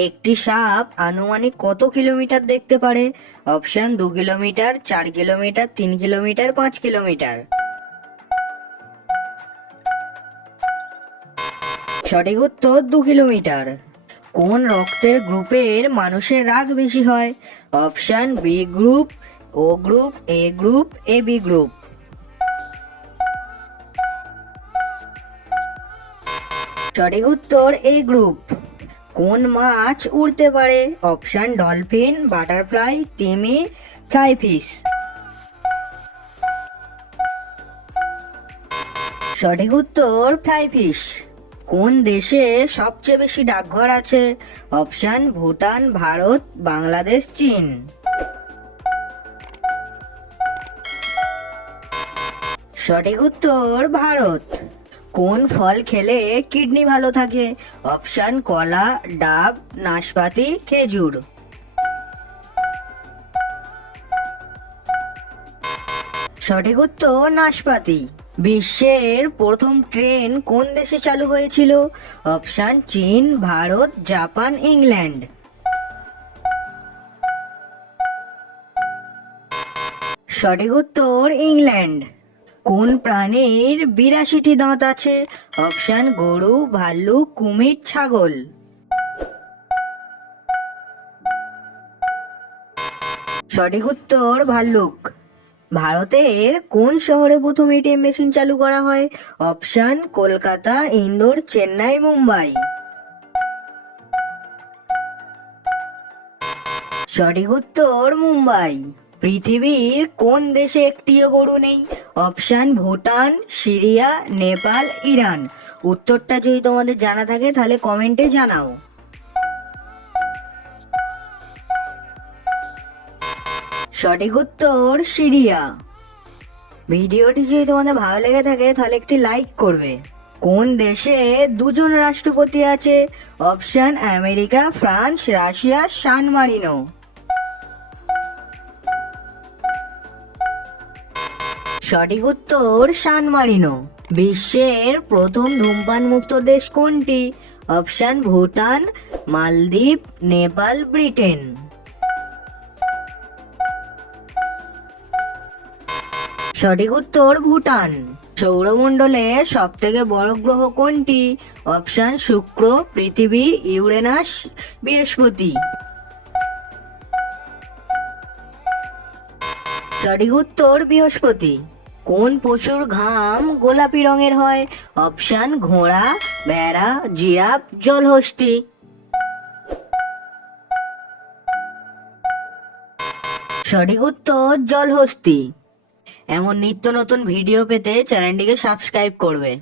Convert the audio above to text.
একটি সাপ আনুমানিক কত কিলোমিটার দেখতে পারে? Option 2 kilometre, 4 kilometre, 3 kilometre, 5 kilometre. সঠিক উত্তর 2 কিলোমিটার। কোন রক্তের গ্রুপের মানুষের রাগ বেশি হয়? Option B group, O group, A group, A B group. সঠিক উত্তর এ গ্রুপ। কোন মাছ উড়তে পারে? অপশন ডলফিন, বাটারফ্লাই, তিমি, ফ্লাই ফিশ। সঠিক উত্তর ফ্লাই ফিশ। কোন দেশে সবচেয়ে বেশি ডাকঘর আছে? অপশন ভুটান, ভারত, বাংলাদেশ, চীন। সঠিক উত্তর ভারত। কোন ফল খেলে কিডনি ভালো থাকে? অপশন কলা, ডাব, নাশপাতি, খেজুর। সঠিক উত্তর নাশপাতি। বিশ্বের প্রথম ট্রেন কোন দেশে চালু হয়েছিল? অপশন চীন, ভারত, জাপান, ইংল্যান্ড। সঠিক উত্তর ইংল্যান্ড। কোন প্রাণীর 82টি দাঁত আছে? অপশন গরু, ভাল্লুক, কুমির, ছাগল। সঠিক উত্তর ভাল্লুক। ভারতের কোন শহরে প্রথম এটিএম মেশিন চালু করা হয়? অপশন কলকাতা, ইন্দোর, চেন্নাই, মুম্বাই। সঠিক উত্তর মুম্বাই। পৃথিবীর কোন দেশে একটিও গরু নেই? Option Bhutan, Syria, Nepal, Iran. উত্তরটা যদি তোমাদের জানা থাকে তাহলে কমেন্টে জানাও। সঠিক উত্তর সিরিয়া। ভিডিওটি যদি তোমাদের ভালো লেগে থাকে তাহলে একটি লাইক করবে। কোন দেশে দুজন রাষ্ট্রপতি আছে? অপশন আমেরিকা, ফ্রান্স, রাশিয়া, সান মারিনো। সঠিক উত্তর সান মারিনো। বিশ্বের প্রথম ধূমপান মুক্ত দেশ কোনটি? অপশন ভুটান, মালদ্বীপ, নেপাল, ব্রিটেন। সঠিক উত্তর ভুটান। সৌরমণ্ডলে সব থেকে বড় গ্রহ কোনটি? অপশন শুক্র, পৃথিবী, ইউরেনাস, বৃহস্পতি। সঠিক উত্তর বৃহস্পতি। কোন পশুর ঘাম গোলাপি রঙের হয়? অপশন ঘোড়া, ভেড়া, জিরাফ, জলহস্তী। সঠিক উত্তর জলহস্তী। এমন নিত্য নতুন ভিডিও পেতে চ্যানেলটিকে সাবস্ক্রাইব করবে।